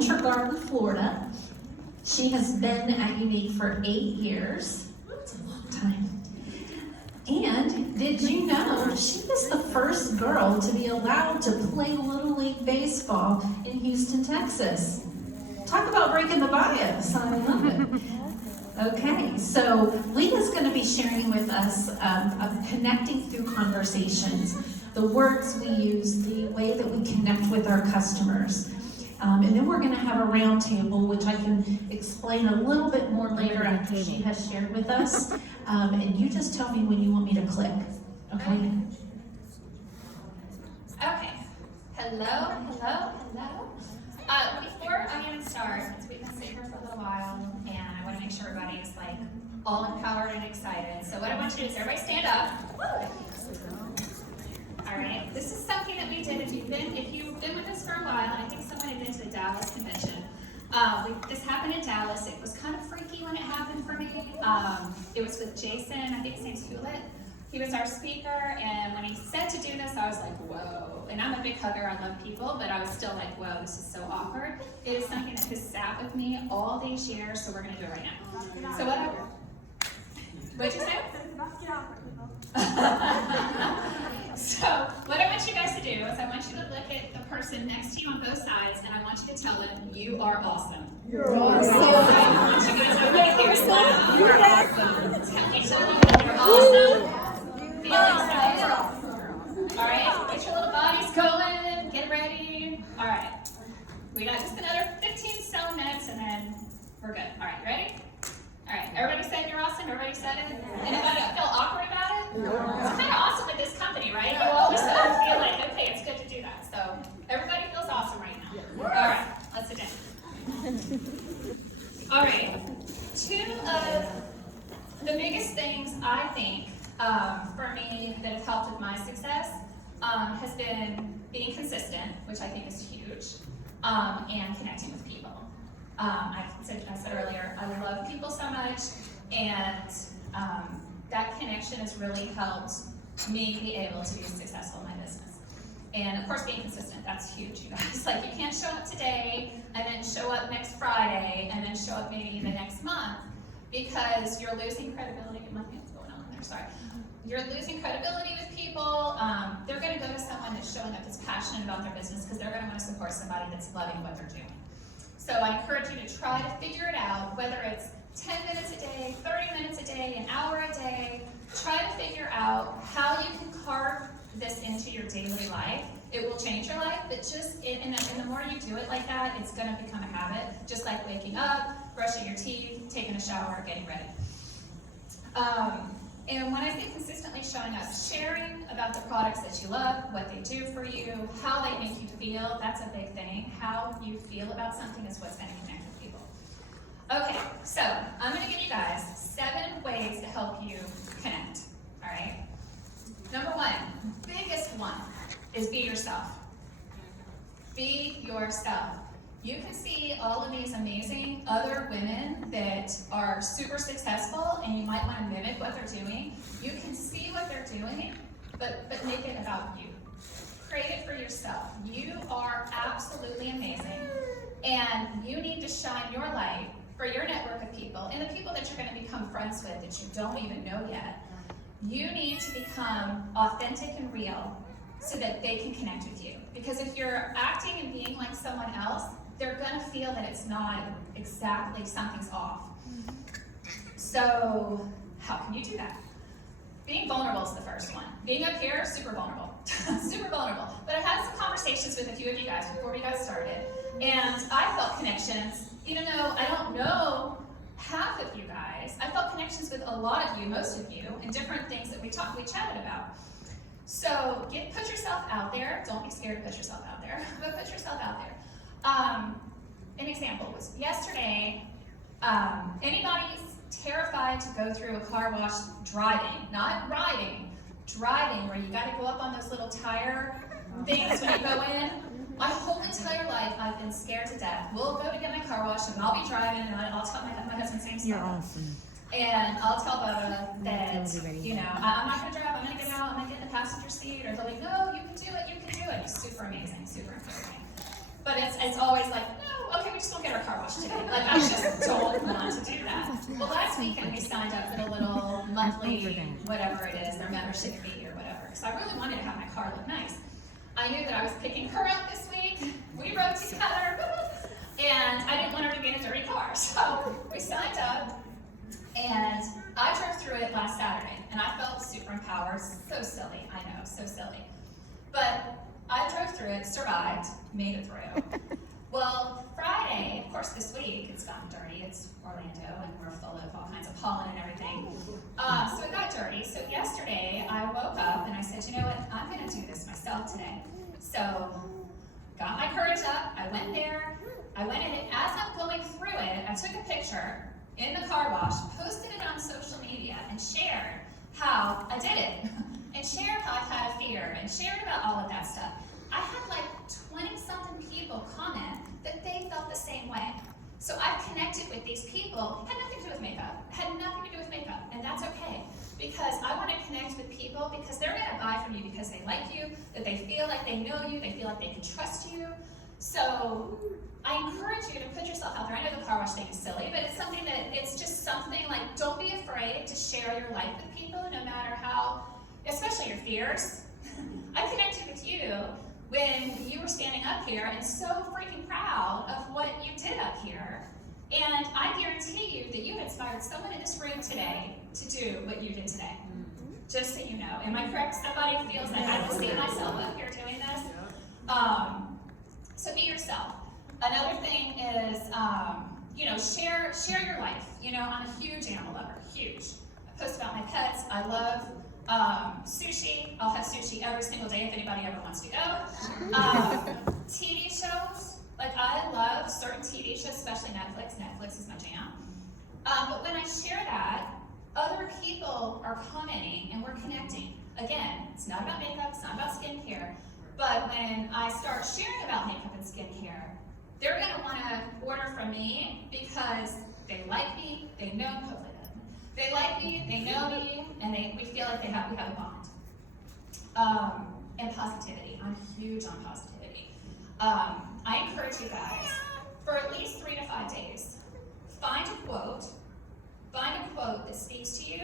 Winter Garden, Florida. She has been at Unique for 8 years. That's a long time. And did you know she was the first girl to be allowed to play Little League Baseball in Houston, Texas? Talk about breaking the bias. I love it. Okay, so Leah's going to be sharing with us of connecting through conversations, the words we use, the way that we connect with our customers. And then we're going to have a round table, which I can explain a little bit more later after she has shared with us. And you just tell me when you want me to click, okay? Okay. Hello. Before I'm going to start, since we've been sitting here for a little while, and I want to make sure everybody's like all empowered and excited. So what I want you to do is everybody stand up. All right. This is something that we did. If you've been with us for a while, and I think someone had been to the Dallas convention. This happened in Dallas. It was kind of freaky when it happened for me. It was with Jason. I think his name's Hewlett. He was our speaker, and when he said to do this, I was like, whoa. And I'm a big hugger, I love people, but I was still like, whoa, this is so awkward. It is something that has sat with me all these years, so we're gonna do it right now. So what'd you say? So what I want you guys to do is I want you to look at the person next to you on both sides, and I want you to tell them, you are awesome. You're awesome. I want you guys to right here. You're awesome. Tell each other you're awesome. Feel excited. All right, get your little bodies going, get ready. All right, we got just another 15 stone minutes and then we're good. All right, ready? All right, everybody said you're awesome? Everybody said it? Anybody feel awkward about it? It's kind of awesome with this company, right? You always sort of feel like, okay, it's good to do that. So everybody feels awesome right now. All right, let's sit down. All right, two of the biggest things I think for me that have helped with my success has been being consistent, which I think is huge, and connecting with people. I said earlier, I love people so much, and that connection has really helped me be able to be successful in my business. And of course, being consistent, that's huge, you guys. Like, you can't show up today, and then show up next Friday, and then show up maybe the next month, because you're losing credibility. My hand's going on there, sorry. You're losing credibility with people. They're going to go to someone that's showing up that's passionate about their business, because they're going to want to support somebody that's loving what they're doing. So I encourage you to try to figure it out, whether it's 10 minutes a day, 30 minutes a day, an hour a day. Try to figure out how you can carve this into your daily life. It will change your life, but just and the more you do it like that, it's going to become a habit, just like waking up, brushing your teeth, taking a shower, getting ready. And when I say consistently showing up, sharing about the products that you love, what they do for you, how they make you feel, that's a big thing. How you feel about something is what's going to connect with people. Okay, so I'm going to give you guys 7 ways to help you connect, all right? Number 1, biggest one, is be yourself. Be yourself. You can see all of these amazing other women that are super successful, and you might want to mimic what they're doing. You can see what they're doing, but make it about you. Create it for yourself. You are absolutely amazing, and you need to shine your light for your network of people and the people that you're going to become friends with that you don't even know yet. You need to become authentic and real so that they can connect with you. Because if you're acting and being like someone else, they're going to feel that it's not exactly, something's off. So how can you do that? Being vulnerable is the first one. Being up here, super vulnerable. Super vulnerable. But I've had some conversations with a few of you guys before we got started, and I felt connections, even though I don't know half of you guys. I felt connections with a lot of you, most of you, and different things that we chatted about. So put yourself out there. Don't be scared to put yourself out there, but put yourself out there. An example was yesterday, anybody's terrified to go through a car wash driving, not riding, driving, where you got to go up on those little tire things when you go in. My whole entire life, I've been scared to death. We'll go to get my car washed, and I'll be driving, and I'll tell my husband, same stuff. You're awesome. And I'll tell Bubba that, you know, I'm not going to drive, I'm going to get out, I'm going to get in the passenger seat, or he'll be, no, you can do it, you can do it. He's super amazing, super encouraging. But it's always like, no, okay, we weekend we signed up for the little monthly, whatever it is, their membership fee or whatever, because I really wanted to have my car look nice. I knew that I was picking her up this week. We rode together, and I didn't want her to get a dirty car, so we signed up, and I drove through it last Saturday, and I felt super empowered. So silly, I know, so silly. But I drove through it, survived, made it through. Well, Friday, of course this week, it's gotten dirty. It's Orlando, and we're full of all kinds of pollen and everything. So it got dirty. So yesterday, I woke up and I said, you know what, I'm gonna do this myself today. So, got my courage up, I went there, I went in it. As I'm going through it, I took a picture in the car wash, posted it on social media, and shared how I did it, and shared how I had a fear, and shared about all of that stuff. I had like 20-something people comment that they felt the same way. So I've connected with these people. It had nothing to do with makeup. It had nothing to do with makeup, and that's okay. Because I want to connect with people because they're going to buy from you because they like you, that they feel like they know you, they feel like they can trust you. So I encourage you to put yourself out there. I know the car wash thing is silly, but it's something that, it's just something like, don't be afraid to share your life with people, no matter how, especially your fears. I connected with you when you were standing up here and so freaking proud of what you did up here. And I guarantee you that you inspired someone in this room today to do what you did today. Just so you know. Am I correct? Somebody feels like I can see myself up here doing this. So be yourself. Another thing is, share your life. You know, I'm a huge animal lover, huge. I post about my pets. I love sushi. I'll have sushi every single day if anybody ever wants to go. TV shows. Like, I love certain TV shows, especially Netflix. Netflix is my jam. But when I share that, other people are commenting and we're connecting. Again, it's not about makeup, it's not about skincare. But when I start sharing about makeup and skincare, they're going to want to order from me because they like me, they know, hopefully they like me, they know me, and we feel like we have a bond. And positivity. I'm huge on positivity. I encourage you guys, for at least 3 to 5 days, find a quote that speaks to you,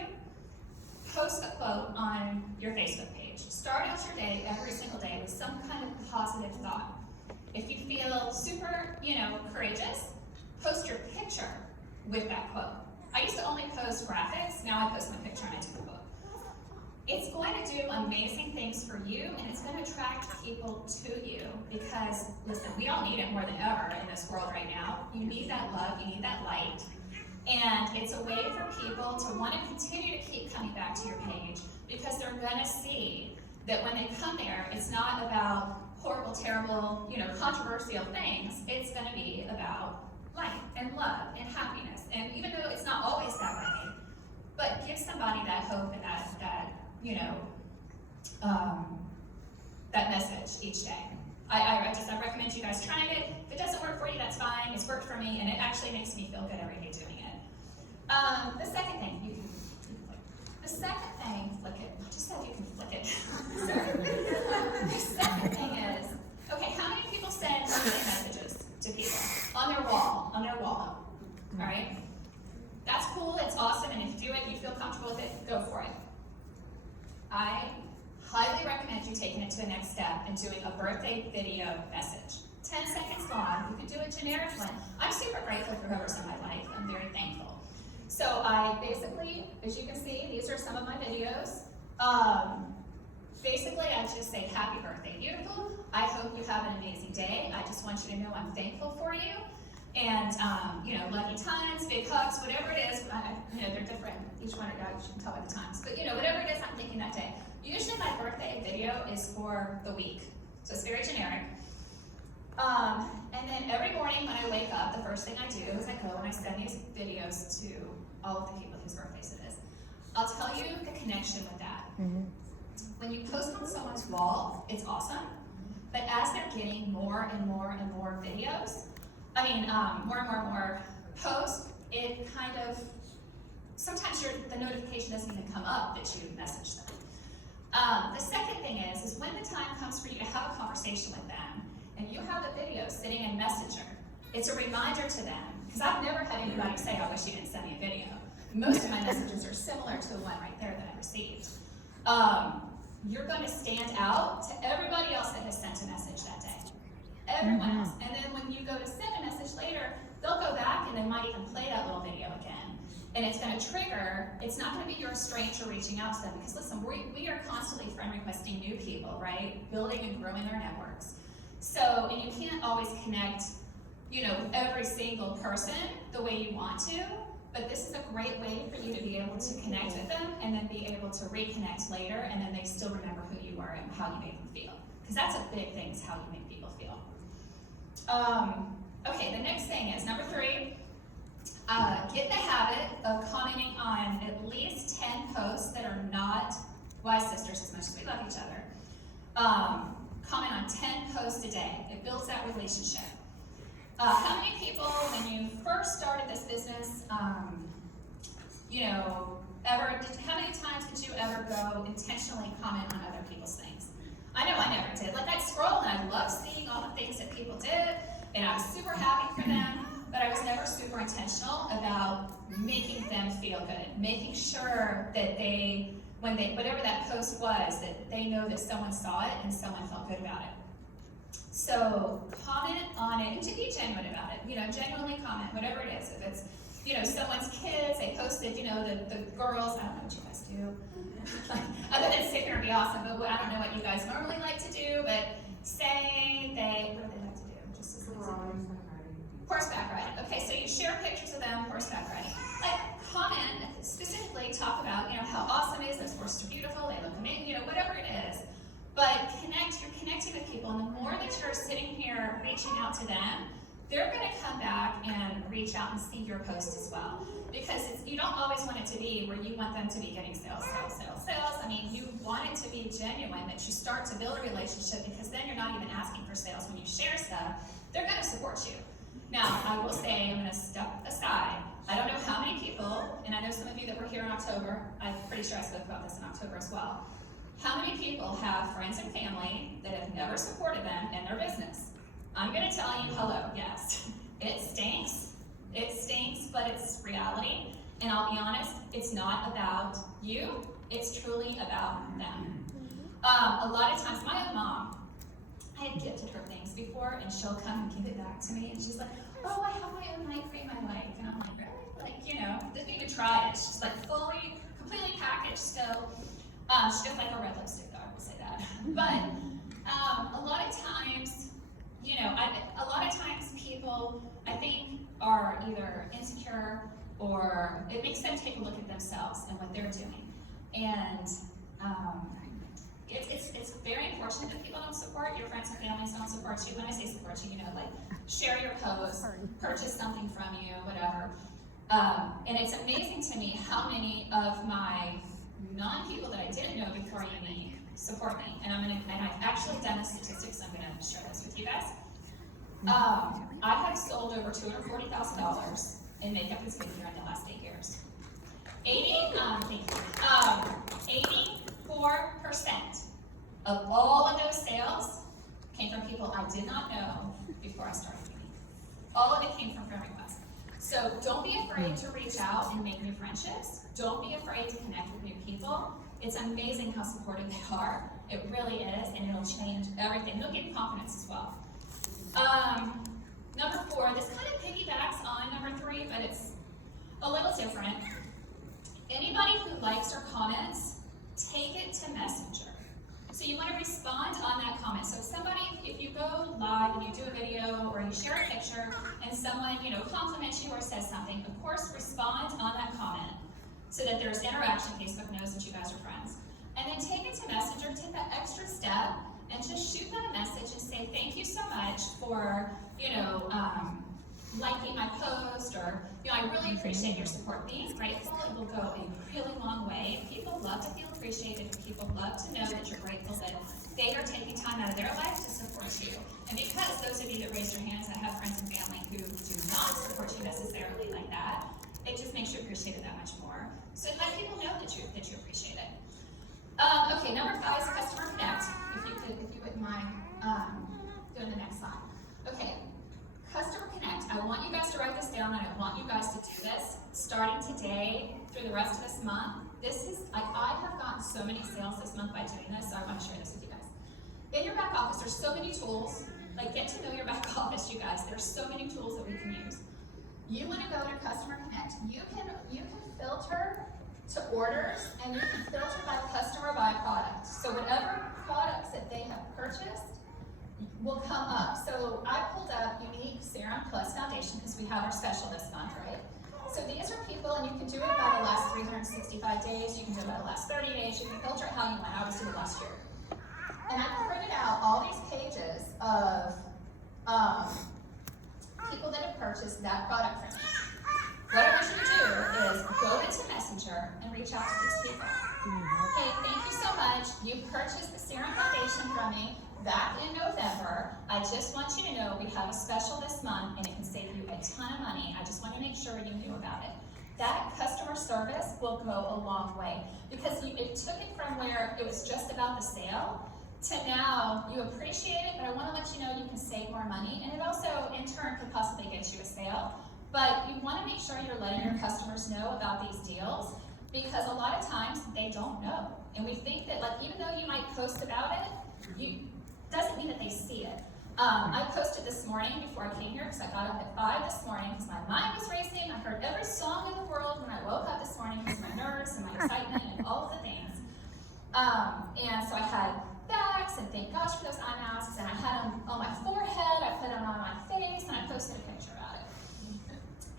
post a quote on your Facebook page. Start out your day every single day with some kind of positive thought. If you feel super, courageous, post your picture with that quote. I used to only post graphics, now I post my picture and I take a quote. It's going to do amazing things for you, and it's going to attract people to you because, listen, we all need it more than ever in this world right now. You need that love, you need that light, and it's a way for people to want to continue to keep coming back to your page because they're going to see that when they come there, it's not about horrible, terrible, controversial things. It's going to be about light and love and happiness, and even though it's not always that way, but give somebody that hope and that that message each day. I recommend you guys trying it. If it doesn't work for you, that's fine. It's worked for me, and it actually makes me feel good every day doing it. The second thing, you can flick. The second thing, flick it. I just said you can flick it. The second thing is, okay, how many people send birthday messages to people on their wall? All right? That's cool, it's awesome, and if you do it, you feel comfortable with it, go for it. I highly recommend you taking it to the next step and doing a birthday video message. 10 seconds long, you can do a generic one. I'm super grateful for whoever's in my life, I'm very thankful. So I basically, as you can see, these are some of my videos. Basically, I just say, happy birthday, beautiful. I hope you have an amazing day. I just want you to know I'm thankful for you. And, love you tons, big hugs, whatever it is. They're different. Each one, you can tell by the times. But, whatever it is I'm thinking that day. Usually my birthday video is for the week. So it's very generic. And then every morning when I wake up, the first thing I do is I go and I send these videos to all of the people whose birthdays it is. I'll tell you the connection with that. Mm-hmm. When you post on someone's wall, it's awesome. But as they're getting more and more and more videos, more and more posts, it kind of, sometimes the notification doesn't even come up that you messaged them. The second thing is when the time comes for you to have a conversation with them, and you have the video sitting in Messenger, it's a reminder to them, because I've never had anybody say, I wish you didn't send me a video. Most of my messages are similar to the one right there that I received. You're going to stand out to everybody else that has sent a message that day. Everyone else. And then when you go to send a message later, they'll go back and they might even play that little video again. And it's going to trigger, it's not going to be your stranger reaching out to them, because listen, we are constantly friend requesting new people, right? Building and growing our networks. So, and you can't always connect, with every single person the way you want to, but this is a great way for you to be able to connect with them and then be able to reconnect later, and then they still remember who you were and how you made them feel. Because that's a big thing, is how you make people feel. Okay, the next thing is number 3. Get in the habit of commenting on at least 10 posts that are not Wise Sisters, as much as we love each other. Comment on 10 posts a day. It builds that relationship. How many people, when you first started this business, how many times did you ever go intentionally comment on other people's things? I know I never did. Like, I'd scroll and I loved seeing all the things that people did, and I was super happy for them, but I was never super intentional about making them feel good, making sure that whatever that post was, that they know that someone saw it and someone felt good about it. So comment on it, and to be genuine about it, genuinely comment, whatever it is. If it's, someone's kids, they posted, the girls, I don't know what you guys do. Other than sit here and be awesome, but I don't know what you guys normally like to do, but say what do they like to do? Just as horseback riding. Okay, so you share pictures of them horseback riding. Like, comment, specifically talk about, how awesome it is, those horses are beautiful, they look amazing, whatever it is. But you're connecting with people, and the more that you're sitting here reaching out to them, they're going to come back and reach out and see your post as well. Because you don't always want it to be where you want them to be getting sales. I mean, you want it to be genuine, that you start to build a relationship, because then you're not even asking for sales. When you share stuff, they're going to support you. Now, I will say, I'm going to step aside. I don't know how many people, and I know some of you that were here in October, I'm pretty sure I spoke about this in October as well. How many people have friends and family that have never supported them in their business? I'm going to tell you, hello, yes. It stinks, but it's reality. And I'll be honest, it's not about you, it's truly about them. A lot of times, my own mom, I had gifted her things before, and she'll come and give it back to me, and she's like, oh, I have my own night cream I like. And I'm like, really? Like, didn't even try it. She's like completely packaged still. She doesn't like her red lipstick, though, I will say that. But a lot of times, people, I think, are either insecure, or it makes them take a look at themselves and what they're doing. And it's very unfortunate that people don't support, your friends and families don't support you. When I say support you, like share your posts, purchase something from you, whatever. And it's amazing to me how many of my non-people that I didn't know before Uni support me. And I've actually done the statistics, I'm gonna share this with you guys. I have sold over $240,000 in makeup and skincare in the last 8 years. 84% of all of those sales came from people I did not know before I started Uni. All of it came from friend requests. So don't be afraid to reach out and make new friendships. Don't be afraid to connect with new people. It's amazing how supportive they are. It really is, and it'll change everything. It'll give you confidence as well. Number 4, this kind of piggybacks on number 3, but it's a little different. Anybody who likes or comments, take it to Messenger. So you want to respond on that comment. So if you go live and you do a video or you share a picture and someone, compliments you or says something, of course respond on that comment so that there's interaction. Facebook knows that you guys are friends. And then take it to Messenger, take that extra step, and just shoot them a message and say, thank you so much for, liking my post, or, I really appreciate your support. Being grateful, it will go a really long way. People love to feel appreciated. People love to know that you're grateful that they are taking time out of their life to support you. And because those of you that raise your hands, I have friends and family who do not support you necessarily like that, it just makes you appreciate it that much more. So let people know that you appreciate it. Okay, number 5 is Customer Connect. If you wouldn't mind doing the next slide. Okay, Customer Connect. I want you guys to write this down down and I want you guys to do this, starting today through the rest of this month. This is, like, I have gotten so many sales this month by doing this, so I want to share this with you guys. In your back office, there's so many tools. Like, get to know your back office, you guys. There's so many tools that we can use. You want to go to Customer Connect. You can filter to orders, and you can filter by customer by product. So whatever products that they have purchased will come up. So I pulled up Unique Serum Plus Foundation because we have our special this month, right? So these are people, and you can do it by the last 365 days. You can do it by the last 30 days. You can filter it how you want. I always do it last year. And I printed out all these pages of people that have purchased that product from me. What I want you to do is go into Messenger and reach out to these people. Hey, thank you so much. You purchased the Serum Foundation from me back in November. I just want you to know we have a special this month and it can save you a ton of money. I just want to make sure you knew about it. That customer service will go a long way because it took it from where it was just about the sale to now you appreciate it, but I want to let you know you can save more money, and it also in turn could possibly get you a sale. But you want to make sure you're letting your customers know about these deals because a lot of times they don't know. And we think that, like, even though you might post about it, doesn't mean that they see it. I posted this morning before I came here because I got up at 5 this morning because my mind was racing. I heard every song in the world when I woke up this morning because of my nerves and my excitement and all of the things. And so I had bags and thank gosh for those eye masks, and I had them on my forehead, I put them on my face, and I posted a picture about it.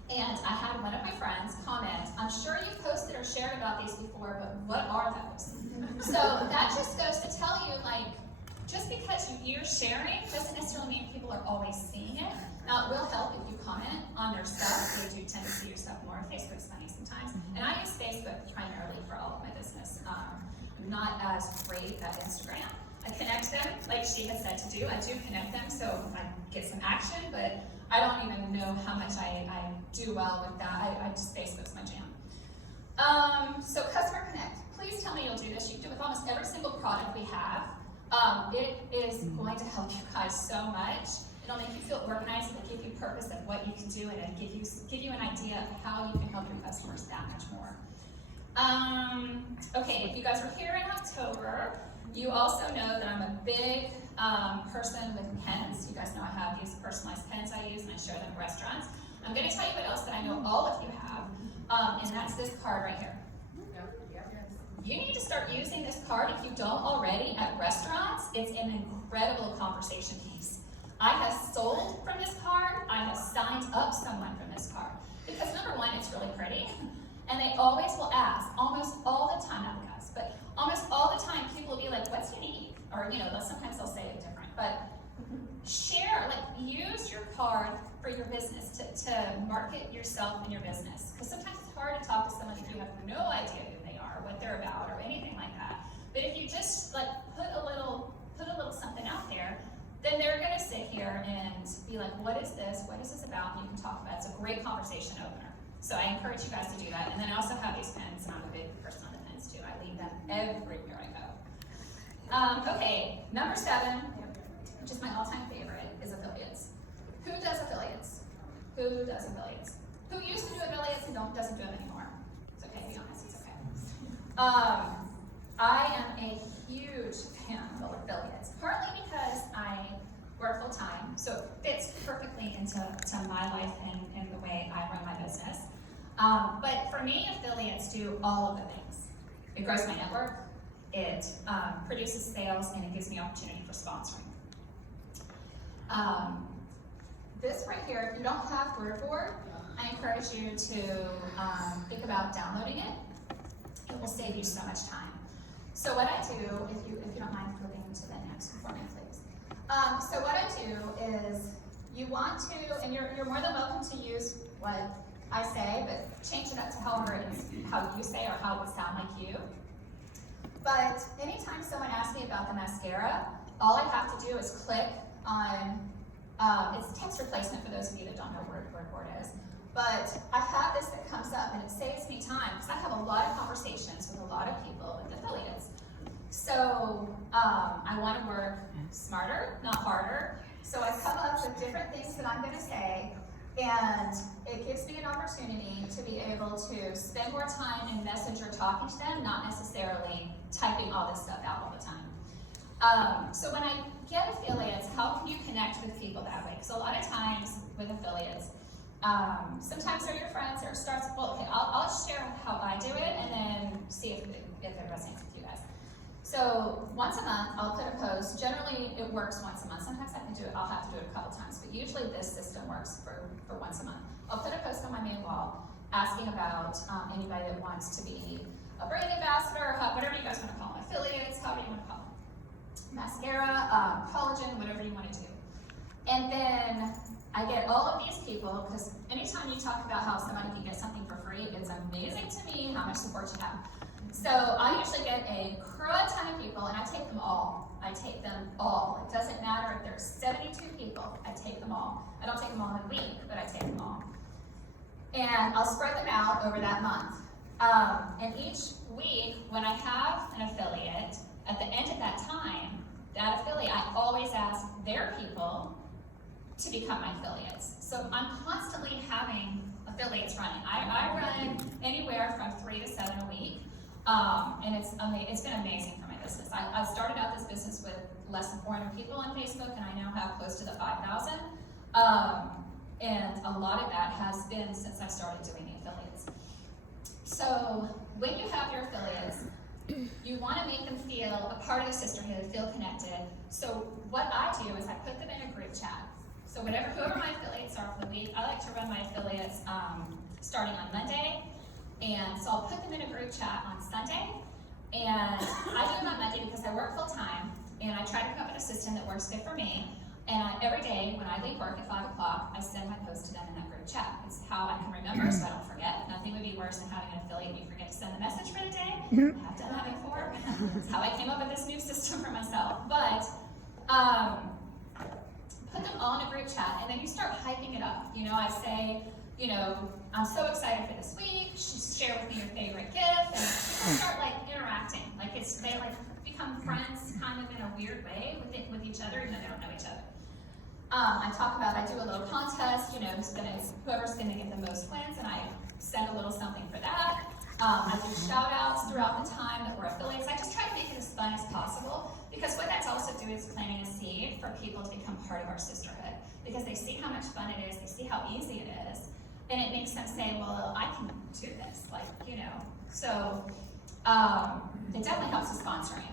And I had one of my friends comment, I'm sure you've posted or shared about these before, but what are those? So that just goes to tell you, like, just because you're sharing doesn't necessarily mean people are always seeing it. Now, it will help if you comment on their stuff. They do tend to see your stuff more. Facebook's funny sometimes. And I use Facebook primarily for all of my business. I'm not as great at Instagram. I connect them, like she has said to do. I do connect them, so I get some action, but I don't even know how much I do well with that. I just, Facebook's my jam. So Customer Connect. Please tell me you'll do this. You can do it with almost every single product we have. It is going to help you guys so much. It'll make you feel organized. It'll give you purpose of what you can do, and it'll give you an idea of how you can help your customers that much more. Okay, if you guys were here in October, you also know that I'm a big person with pens. You guys know I have these personalized pens I use, and I share them at restaurants. I'm going to tell you what else that I know all of you have, and that's this card right here. You need to start using this card if you don't already at restaurants. It's an incredible conversation piece. I have sold from this card. I have signed up someone from this card. Because number one, it's really pretty. And they always will ask, almost all the time, not guys, but almost all the time, people will be like, what's unique? Or, you know, sometimes they'll say it different. But share, like, use your card for your business to market yourself and your business. Because sometimes it's hard to talk to someone if you have no idea who they are, what they're about, or anything like that. But if you just, like, put a little something out there, then they're going to sit here and be like, what is this? What is this about? And you can talk about it. It's a great conversation opener. So I encourage you guys to do that. And then I also have these pens, and I'm a big person on the pens too. I leave them everywhere I go. Okay, number 7, which is my all-time favorite, is affiliates. Who does affiliates? Who does affiliates? Who used to do affiliates and doesn't do them anymore? It's okay, be honest, it's okay. I am a huge fan of affiliates, partly because I work full time, so it fits perfectly into my life and the way I run my business. But for me, affiliates do all of the things. It grows my network, it produces sales, and it gives me opportunity for sponsoring. This right here, if you don't have WordBoard, I encourage you to think about downloading it. It will save you so much time. So what I do, if you don't mind flipping to the next for me, please. So what I do is, you want to, and you're more than welcome to use what I say, but change it up to how you say or how it would sound like you. But anytime someone asks me about the mascara, all I have to do is click on, it's text replacement for those of you that don't know what WordBoard is. But I have this that comes up, and it saves me time because I have a lot of conversations with a lot of people with affiliates. So I want to work smarter, not harder. So I come up with different things that I'm going to say, And it gives me an opportunity to be able to spend more time in Messenger talking to them, not necessarily typing all this stuff out all the time. So when I get affiliates, how can you connect with people that way? Because a lot of times with affiliates, sometimes they're your friends, or it starts, well, okay, I'll share how I do it and then see if it resonates with you guys. So once a month, I'll put a post. Generally, it works once a month. Sometimes I'll have to do it a couple times, but usually this system works for once a month. I'll put a post on my main wall asking about anybody that wants to be a brand ambassador, whatever you guys want to call them, affiliates, however you want to call them. Mascara, collagen, whatever you want to do. And then I get all of these people, because anytime you talk about how somebody can get something for free, it's amazing to me how much support you have. So I usually get a crud ton of people, and I take them all. I take them all. It doesn't matter if there's 72 people, I take them all. I don't take them all in a week, but I take them all. And I'll spread them out over that month. And each week, when I have an affiliate, at the end of that time, that affiliate, I always ask their people to become my affiliates. So I'm constantly having affiliates running. I run anywhere from 3 to 7 a week. And it's been amazing for my business. I started out this business with less than 400 people on Facebook, and I now have close to the 5,000. And a lot of that has been since I started doing the affiliates. So when you have your affiliates, you want to make them feel a part of the sisterhood, feel connected. So what I do is I put them in a group chat. So whoever my affiliates are for the week, I like to run my affiliates starting on Monday. And so I'll put them in a group chat on Sunday, and I do them on Monday because I work full time, and I try to come up with a system that works good for me. And every day when I leave work at 5 o'clock, I send my post to them in that group chat. It's how I can remember so I don't forget. Nothing would be worse than having an affiliate and you forget to send a message for the day. I have done that before. It's how I came up with this new system for myself. But put them all in a group chat, and then you start hyping it up. You know, I say, you know, I'm so excited for this week. Share with me your favorite gift, and people start like interacting. Like they like become friends, kind of in a weird way with each other, even though they don't know each other. I do a little contest. You know, whoever's gonna get the most wins, and I send a little something for that. I do shout outs throughout the time that we're affiliates. I just try to make it as fun as possible, because what that's also doing is planting a seed for people to become part of our sisterhood, because they see how much fun it is, they see how easy it is. And it makes them say, well, I can do this, like, you know. So it definitely helps with sponsoring.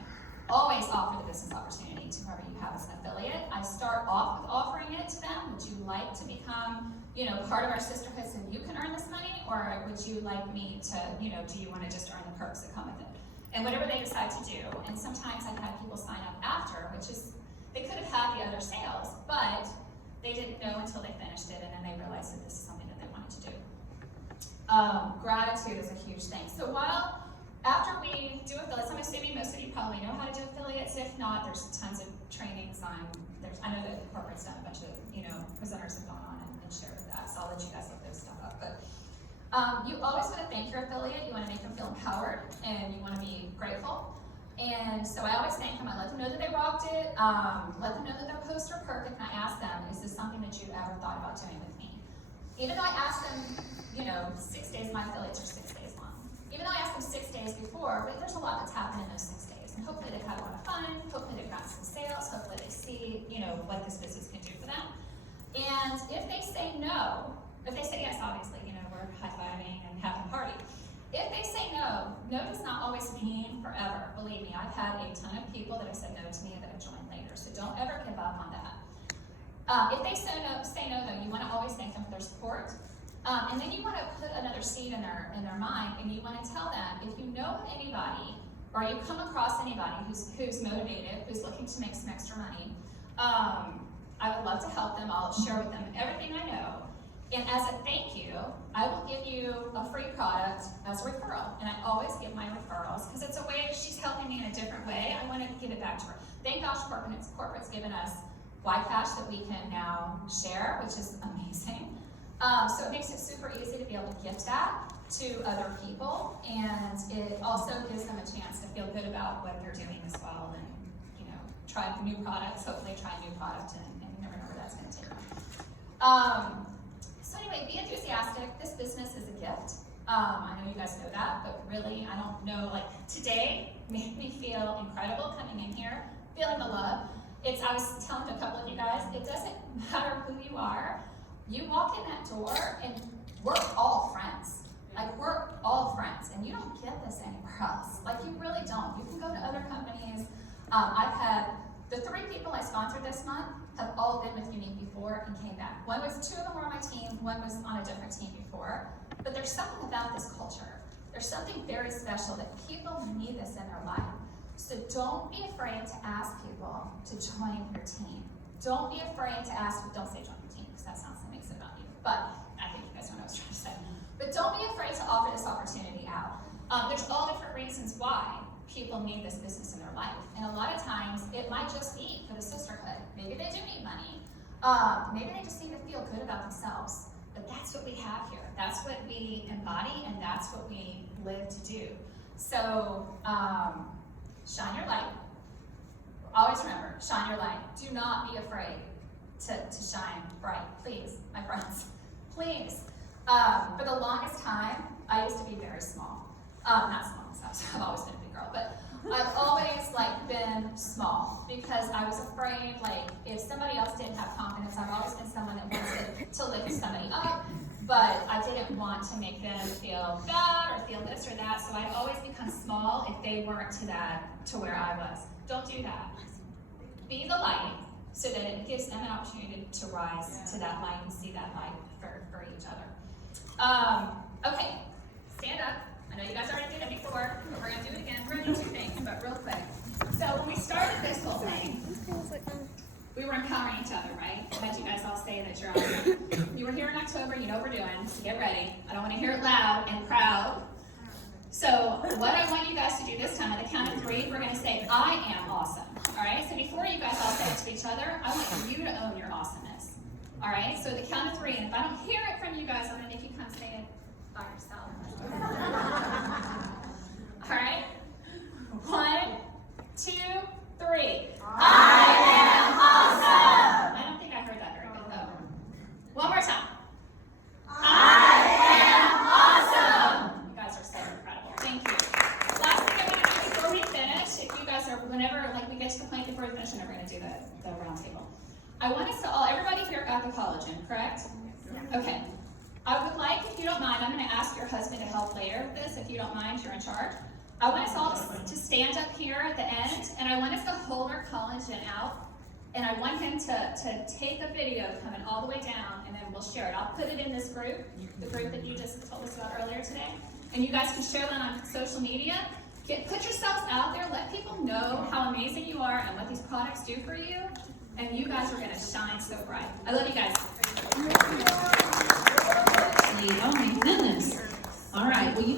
Always offer the business opportunity to whoever you have as an affiliate. I start off with offering it to them. Would you like to become, you know, part of our sisterhood so you can earn this money? Or would you like me to, you know, do you want to just earn the perks that come with it? And whatever they decide to do. And sometimes I've had people sign up after, which is, they could have had the other sales, but they didn't know until they finished it, and then they realized that this is something that they wanted to do. Gratitude is a huge thing. So after we do affiliates, I'm assuming most of you probably know how to do affiliates. If not, there's tons of trainings on. I know that the corporate's done a bunch of, you know, presenters have gone on and shared with that. So I'll let you guys look those stuff up. But you always want to thank your affiliate. You want to make them feel empowered, and you want to be grateful. And so I always thank them. I let them know that they rocked it. Let them know that their posts are perfect. And I ask them, is this something that you ever thought about doing with me? Even though I ask them, you know, 6 days, my affiliates are 6 days long. Even though I asked them 6 days before, but there's a lot that's happened in those 6 days. And hopefully they've had a lot of fun. Hopefully they've gotten some sales. Hopefully they see, you know, what this business can do for them. And if they say no, if they say yes, obviously, you know, we're high-fiving and having a party. If they say no, no does not always mean forever. Believe me, I've had a ton of people that have said no to me that have joined later. So don't ever give up on that. If they say no, though, you want to always thank them for their support. And then you want to put another seed in their mind, and you want to tell them, if you know of anybody, or you come across anybody who's motivated, who's looking to make some extra money, I would love to help them. I'll share with them everything I know. And as a thank you, I will give you a free product as a referral. And I always give my referrals, because it's a way, she's helping me in a different way. I want to give it back to her. Thank gosh, corporate's given us YCash that we can now share, which is amazing. So it makes it super easy to be able to gift that to other people, and it also gives them a chance to feel good about what they're doing as well, and, you know, try new products, hopefully try a new product, and you never know where that's going to take them. So anyway, be enthusiastic. This business is a gift. I know you guys know that, but really, I don't know, like today made me feel incredible coming in here, feeling the love. I was telling a couple of you guys, it doesn't matter who you are. You walk in that door and we're all friends. Like we're all friends, and you don't get this anywhere else. Like you really don't. You can go to other companies. I've had the 3 people I sponsored this month have all been with Unique before and came back. 2 of them were on my team, 1 was on a different team before. But there's something about this culture. There's something very special that people need this in their life. So don't be afraid to ask people to join your team. Don't be afraid to ask, don't say join your team, because that sounds like makes it about you. But I think you guys know what I was trying to say. But don't be afraid to offer this opportunity out. There's all different reasons why people need this business in their life. And a lot of times, it might just be for the sisterhood. Maybe they do need money. Maybe they just need to feel good about themselves. But that's what we have here. That's what we embody, and that's what we live to do. So, shine your light. Always remember, shine your light. Do not be afraid to shine bright. Please, my friends. Please. For the longest time, I used to be very small. Not small myself, I've always been a big girl, but I've always been small because I was afraid, if somebody else didn't have confidence, I've always been someone that wanted to lift somebody up, but I didn't want to make them feel bad or feel this or that, so I'd always become small if they weren't to where I was. Don't do that. Be the light so that it gives them an opportunity to rise to that light and see that light for each other. Okay, stand up. I know you guys already did it before, but we're gonna do it again. We're gonna do 2 things, but real quick. So when we started this whole thing, we were empowering each other, right? I had you guys all say that you're awesome. You were here in October, you know what we're doing, so get ready. I don't want to hear it loud and proud. So what I want you guys to do this time, at the count of 3, we're gonna say, I am awesome. All right, so before you guys all say it to each other, I want you to own your awesomeness. All right, so at the count of 3, and if I don't hear it from you guys, I'm gonna make you come say it by yourself. All right, 1, 2, 3. I am awesome. I don't think I heard that very good though. One more time. I am awesome. You guys are so incredible. Thank you. Last thing I want to do before we finish, if you guys are, whenever we get to the point before we finish, and we're going to do the round table. I want us to all, everybody here got the collagen, correct? Okay. I would like, if you don't mind, I'm going to ask your husband to help later with this, if you don't mind, you're in charge. I want us all to stand up here at the end, and I want us to hold our collagen out, and I want him to take a video coming all the way down, and then we'll share it. I'll put it in this group, the group that you just told us about earlier today, and you guys can share that on social media. Put yourselves out there, let people know how amazing you are and what these products do for you, and you guys are going to shine so bright. I love you guys. Oh my goodness. All right, well, you